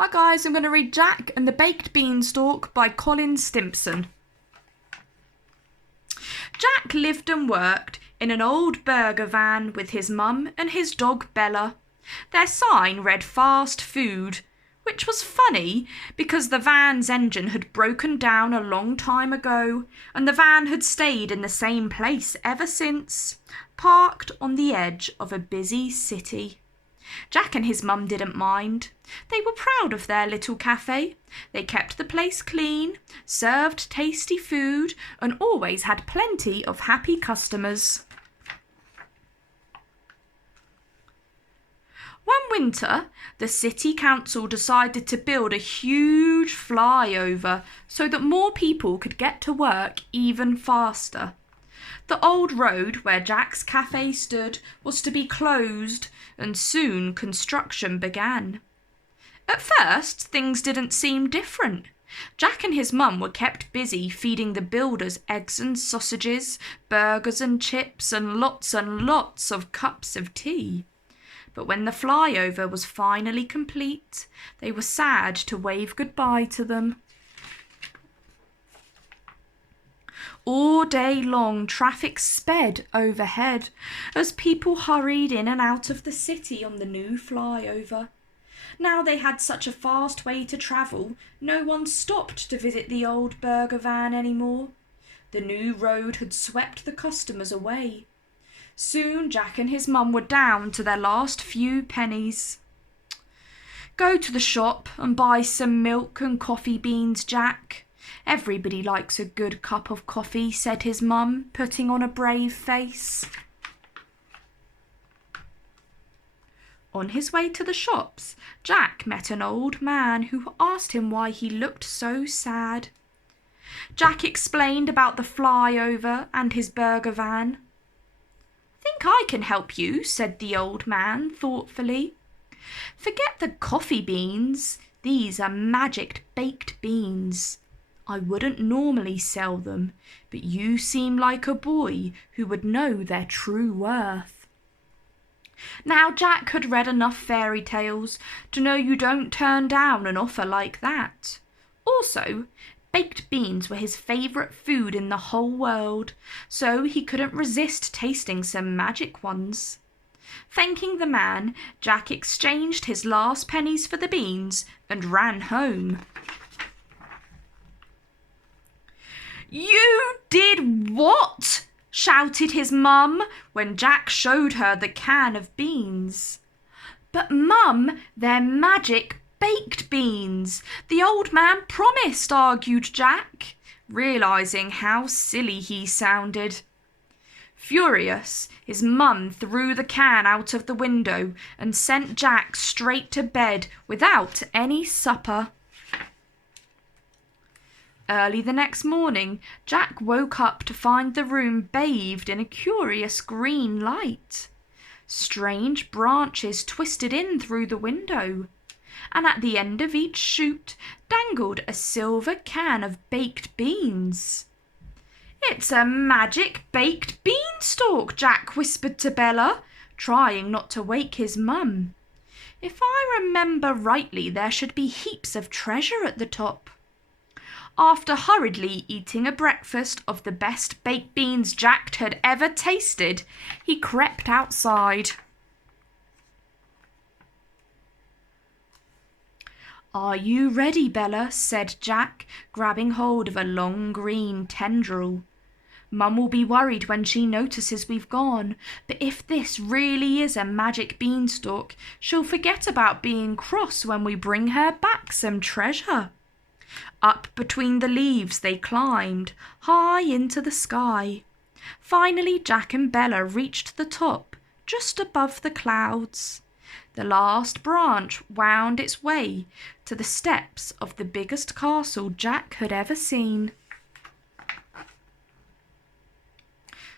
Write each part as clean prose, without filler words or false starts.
Hi guys, I'm going to read Jack and the Baked Beanstalk by Colin Stimpson. Jack lived and worked in an old burger van with his mum and his dog Bella. Their sign read fast food, which was funny because the van's engine had broken down a long time ago and the van had stayed in the same place ever since, parked on the edge of a busy city. Jack and his mum didn't mind. They were proud of their little cafe. They kept the place clean, served tasty food, and always had plenty of happy customers. One winter, the city council decided to build a huge flyover so that more people could get to work even faster. The old road where Jack's cafe stood was to be closed, and soon construction began. At first, things didn't seem different. Jack and his mum were kept busy feeding the builders eggs and sausages, burgers and chips, and lots of cups of tea. But when the flyover was finally complete, they were sad to wave goodbye to them. All day long, traffic sped overhead as people hurried in and out of the city on the new flyover. Now they had such a fast way to travel, no one stopped to visit the old burger van anymore. The new road had swept the customers away. Soon Jack and his mum were down to their last few pennies. "Go to the shop and buy some milk and coffee beans, Jack. Everybody likes a good cup of coffee," said his mum, putting on a brave face. On his way to the shops, Jack met an old man who asked him why he looked so sad. Jack explained about the flyover and his burger van. "I think I can help you," said the old man thoughtfully. "Forget the coffee beans. These are magic baked beans. I wouldn't normally sell them, but you seem like a boy who would know their true worth." Now Jack had read enough fairy tales to know you don't turn down an offer like that. Also, baked beans were his favourite food in the whole world, so he couldn't resist tasting some magic ones. Thanking the man, Jack exchanged his last pennies for the beans and ran home. "You did what?" shouted his mum when Jack showed her the can of beans. "But Mum, they're magic baked beans. The old man promised," argued Jack, realising how silly he sounded. Furious, his mum threw the can out of the window and sent Jack straight to bed without any supper. Early the next morning, Jack woke up to find the room bathed in a curious green light. Strange branches twisted in through the window, and at the end of each shoot dangled a silver can of baked beans. "It's a magic baked beanstalk," Jack whispered to Bella, trying not to wake his mum. "If I remember rightly, there should be heaps of treasure at the top." After hurriedly eating a breakfast of the best baked beans Jack had ever tasted, he crept outside. "Are you ready, Bella?" said Jack, grabbing hold of a long green tendril. "Mum will be worried when she notices we've gone, but if this really is a magic beanstalk, she'll forget about being cross when we bring her back some treasure." Up between the leaves they climbed, high into the sky. Finally Jack and Bella reached the top, just above the clouds. The last branch wound its way to the steps of the biggest castle Jack had ever seen.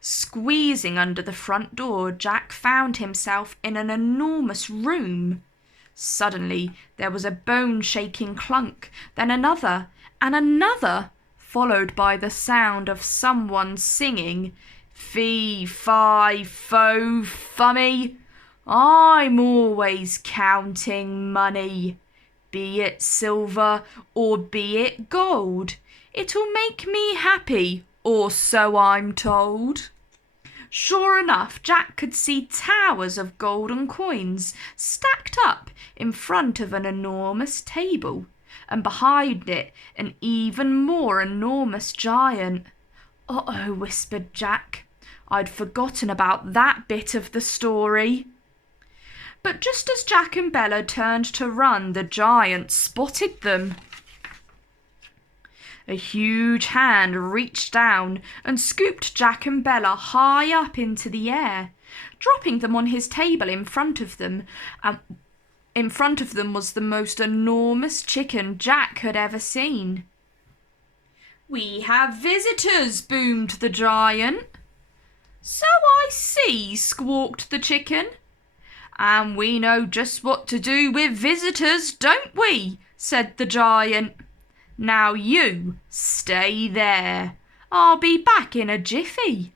Squeezing under the front door, Jack found himself in an enormous room. Suddenly there was a bone-shaking clunk, then another, and another, followed by the sound of someone singing, "Fee, fi, fo, fummy, I'm always counting money. be it silver or be it gold. It'll make me happy, or so I'm told." Sure enough, Jack could see towers of golden coins stacked up in front of an enormous table, and behind it an even more enormous giant. "Uh-oh," whispered Jack. "I'd forgotten about that bit of the story." But just as Jack and Bella turned to run, the giant spotted them. A huge hand reached down and scooped Jack and Bella high up into the air, dropping them on his table in front of them. And in front of them was the most enormous chicken Jack had ever seen. "We have visitors," boomed the giant. "So I see," squawked the chicken. "And we know just what to do with visitors, don't we?" said the giant. "Now you stay there. I'll be back in a jiffy."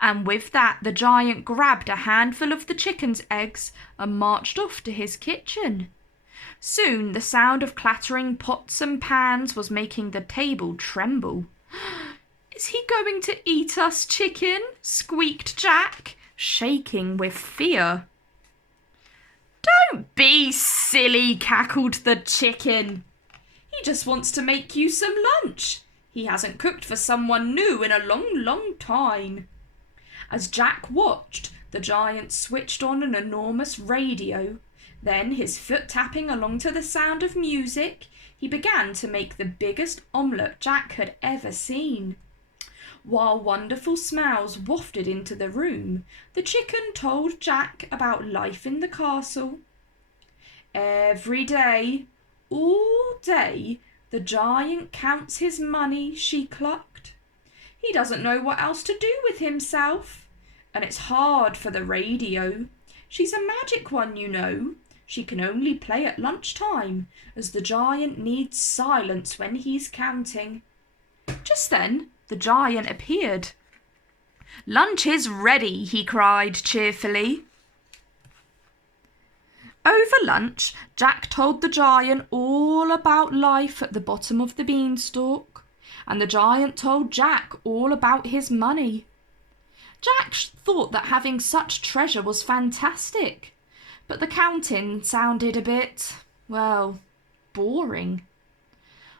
And with that, the giant grabbed a handful of the chicken's eggs and marched off to his kitchen. Soon the sound of clattering pots and pans was making the table tremble. "Is he going to eat us, chicken?" squeaked Jack, shaking with fear. "Don't be silly," cackled the chicken. "He just wants to make you some lunch. He hasn't cooked for someone new in a long, long time." As Jack watched, the giant switched on an enormous radio. Then, his foot tapping along to the sound of music, he began to make the biggest omelette Jack had ever seen. While wonderful smells wafted into the room, the chicken told Jack about life in the castle. "Every day, all day, the giant counts his money," she clucked. "He doesn't know what else to do with himself. And it's hard for the radio. She's a magic one, you know. She can only play at lunchtime, as the giant needs silence when he's counting." Just then, the giant appeared. "Lunch is ready," he cried cheerfully. Over lunch, Jack told the giant all about life at the bottom of the beanstalk, and the giant told Jack all about his money. Jack thought that having such treasure was fantastic, but the counting sounded a bit, well, boring.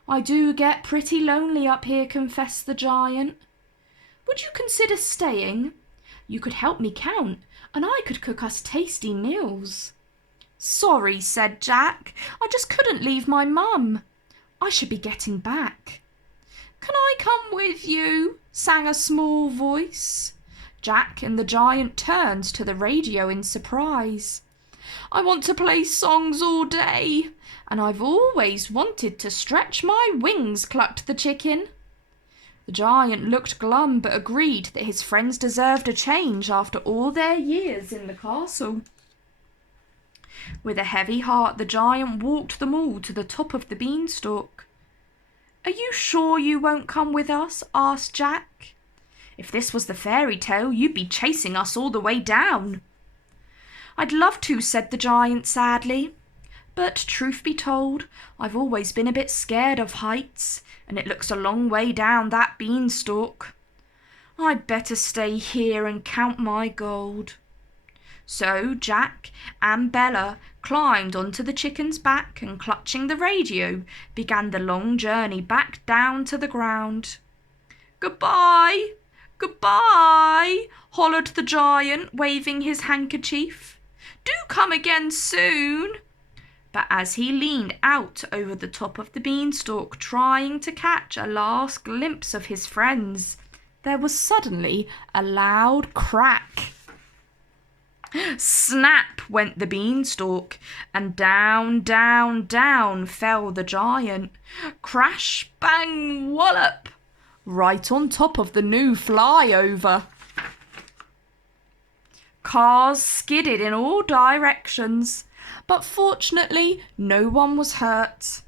"I do get pretty lonely up here," confessed the giant. "Would you consider staying? You could help me count, and I could cook us tasty meals." "Sorry," said Jack. "I just couldn't leave my mum. I should be getting back." "Can I come with you?" sang a small voice. Jack and the giant turned to the radio in surprise. "I want to play songs all day, and I've always wanted to stretch my wings," clucked the chicken. The giant looked glum but agreed that his friends deserved a change after all their years in the castle. With a heavy heart, the giant walked them all to the top of the beanstalk. "Are you sure you won't come with us?" asked Jack. "If this was the fairy tale, you'd be chasing us all the way down." "I'd love to," said the giant sadly. "But truth be told, I've always been a bit scared of heights, and it looks a long way down that beanstalk. I'd better stay here and count my gold." So Jack and Bella climbed onto the chicken's back and, clutching the radio, began the long journey back down to the ground. "Goodbye! Goodbye!" hollered the giant, waving his handkerchief. "Do come again soon." But as he leaned out over the top of the beanstalk, trying to catch a last glimpse of his friends, there was suddenly a loud crack. Snap went the beanstalk, and down, down, down fell the giant. Crash, bang, wallop! Right on top of the new flyover. Cars skidded in all directions, but fortunately no one was hurt.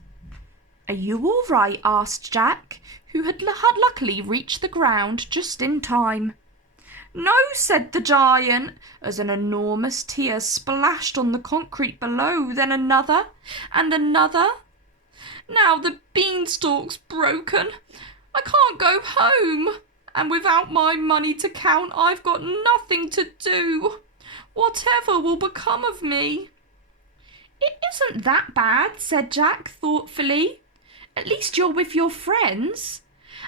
"Are you all right?" asked Jack, who had luckily reached the ground just in time. No, said the giant, as an enormous tear splashed on the concrete below, then another, and another. Now the beanstalk's broken. I can't go home, and without my money to count, I've got nothing to do. Whatever will become of me? It isn't that bad, said Jack thoughtfully. At least you're with your friends.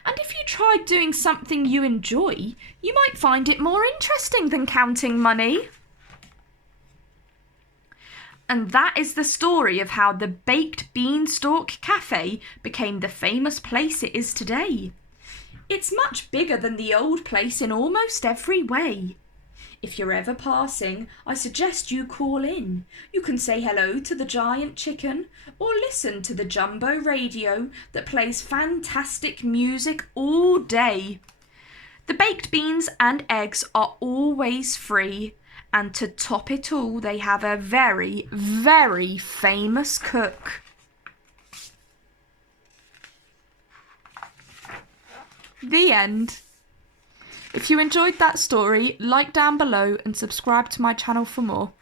And if you tried doing something you enjoy, you might find it more interesting than counting money. And that is the story of how the Baked Beanstalk Cafe became the famous place it is today. It's much bigger than the old place in almost every way. If you're ever passing, I suggest you call in. You can say hello to the giant chicken or listen to the jumbo radio that plays fantastic music all day. The baked beans and eggs are always free, and to top it all, they have a very, very famous cook. The end. If you enjoyed that story, like down below and subscribe to my channel for more.